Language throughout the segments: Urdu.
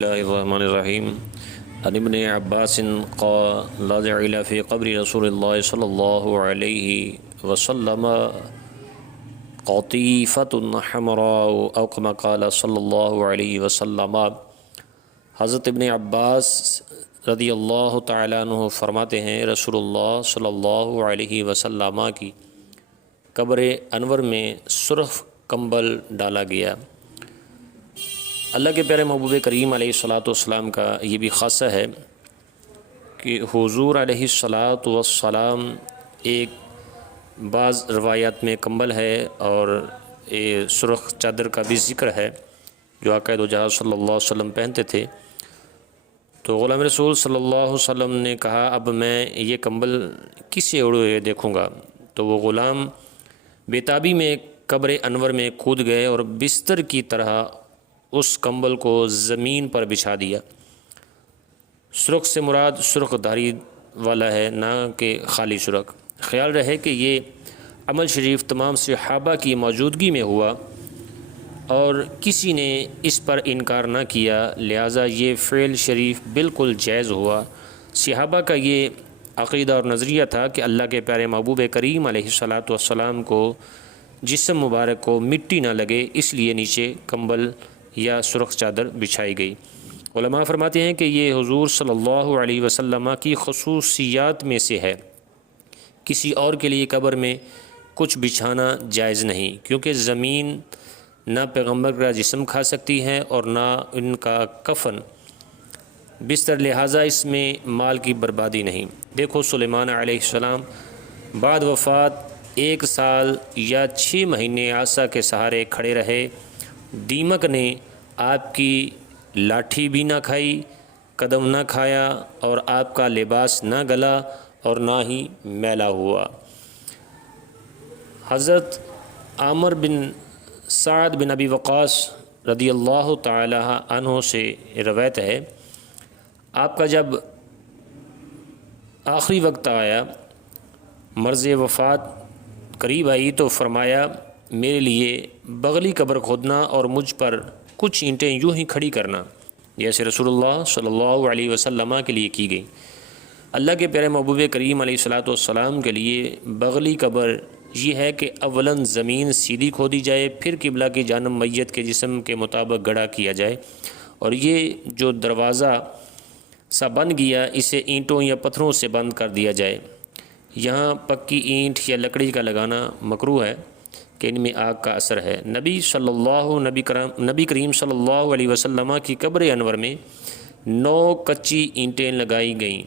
اللہ الرحمن الرحیم عن ابن عباس قال لا جعل فی قبر رسول اللہ صلی اللہ علیہ وسلم قطیفۃ حمراء او کما قال صلی اللہ علیہ وسلم۔ حضرت ابن عباس رضی اللہ تعالیٰ عنہ فرماتے ہیں رسول اللہ صلی اللہ علیہ وسلم کی قبر انور میں سرخ کمبل ڈالا گیا۔ اللہ کے پیارے محبوب کریم علیہ الصلاۃ والسلام کا یہ بھی خاصہ ہے کہ حضور علیہ الصلاۃ والسلام ایک بعض روایات میں کمبل ہے اور سرخ چادر کا بھی ذکر ہے جو آقا دو جہاں صلی اللہ علیہ وسلم پہنتے تھے۔ تو غلام رسول صلی اللہ علیہ وسلم نے کہا اب میں یہ کمبل کسے اڑے ہوئے دیکھوں گا، تو وہ غلام بےتابی میں قبر انور میں کود گئے اور بستر کی طرح اس کمبل کو زمین پر بچھا دیا۔ سرخ سے مراد سرخ دھاری والا ہے، نہ کہ خالی سرخ۔ خیال رہے کہ یہ عمل شریف تمام صحابہ کی موجودگی میں ہوا اور کسی نے اس پر انکار نہ کیا، لہٰذا یہ فعل شریف بالکل جائز ہوا۔ صحابہ کا یہ عقیدہ اور نظریہ تھا کہ اللہ کے پیارے محبوب کریم علیہ الصلاۃ والسلام کو جسم مبارک کو مٹی نہ لگے، اس لیے نیچے کمبل یا سرخ چادر بچھائی گئی۔ علماء فرماتے ہیں کہ یہ حضور صلی اللہ علیہ وسلم کی خصوصیات میں سے ہے۔ کسی اور کے لیے قبر میں کچھ بچھانا جائز نہیں، کیونکہ زمین نہ پیغمبر کا جسم کھا سکتی ہے اور نہ ان کا کفن بستر، لہٰذا اس میں مال کی بربادی نہیں۔ دیکھو سلیمان علیہ السلام بعد وفات 1 سال یا 6 مہینے عصا کے سہارے کھڑے رہے، دیمک نے آپ کی لاٹھی بھی نہ کھائی، قدم نہ کھایا اور آپ کا لباس نہ گلا اور نہ ہی میلا ہوا۔ حضرت عامر بن سعد بن ابی وقاص رضی اللہ تعالی عنہ سے روایت ہے، آپ کا جب آخری وقت آیا، مرض وفات قریب آئی، تو فرمایا میرے لیے بغلی قبر کھودنا اور مجھ پر کچھ اینٹیں یوں ہی کھڑی کرنا، جیسے رسول اللہ صلی اللہ علیہ وسلم کے لیے کی گئی۔ اللہ کے پیارے محبوب کریم علیہ الصلاۃ والسلام کے لیے بغلی قبر یہ ہے کہ اولاً زمین سیدھی کھودی جائے، پھر قبلہ کی جانب میت کے جسم کے مطابق گڑھا کیا جائے، اور یہ جو دروازہ سا بن گیا اسے اینٹوں یا پتھروں سے بند کر دیا جائے۔ یہاں پکی اینٹ یا لکڑی کا لگانا مکروہ ہے کہ ان میں آگ کا اثر ہے۔ نبی کریم صلی اللہ علیہ وسلم کی قبر انور میں 9 کچی اینٹیں لگائی گئیں،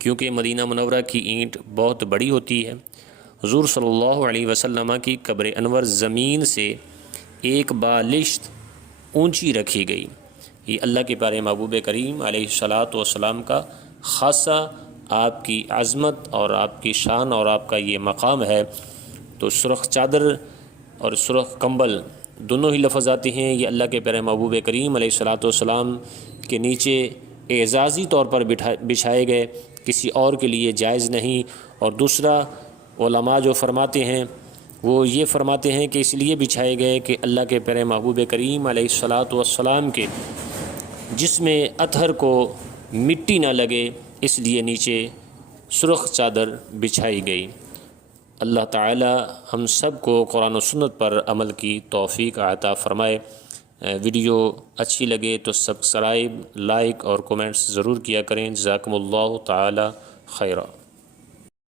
کیونکہ مدینہ منورہ کی اینٹ بہت بڑی ہوتی ہے۔ حضور صلی اللہ علیہ وسلم کی قبر انور زمین سے 1 بالشت اونچی رکھی گئی۔ یہ اللہ کے پیارے محبوب کریم علیہ الصلاۃ والسلام کا خاصہ آپ کی عظمت اور آپ کی شان اور آپ کا یہ مقام ہے۔ تو سرخ چادر اور سرخ کمبل دونوں ہی لفظ آتے ہیں، یہ اللہ کے پیارے محبوب کریم علیہ الصلاۃ والسلام کے نیچے اعزازی طور پر بچھائے گئے، کسی اور کے لیے جائز نہیں۔ اور دوسرا علماء جو فرماتے ہیں وہ یہ فرماتے ہیں کہ اس لیے بچھائے گئے کہ اللہ کے پیارے محبوب کریم علیہ الصلاۃ والسلام کے جسم اطہر کو مٹی نہ لگے، اس لیے نیچے سرخ چادر بچھائی گئی۔ اللہ تعالی ہم سب کو قرآن و سنت پر عمل کی توفیق عطا فرمائے۔ ویڈیو اچھی لگے تو سبسکرائب، لائک اور کومنٹس ضرور کیا کریں۔ جزاکم اللہ تعالی خیرہ۔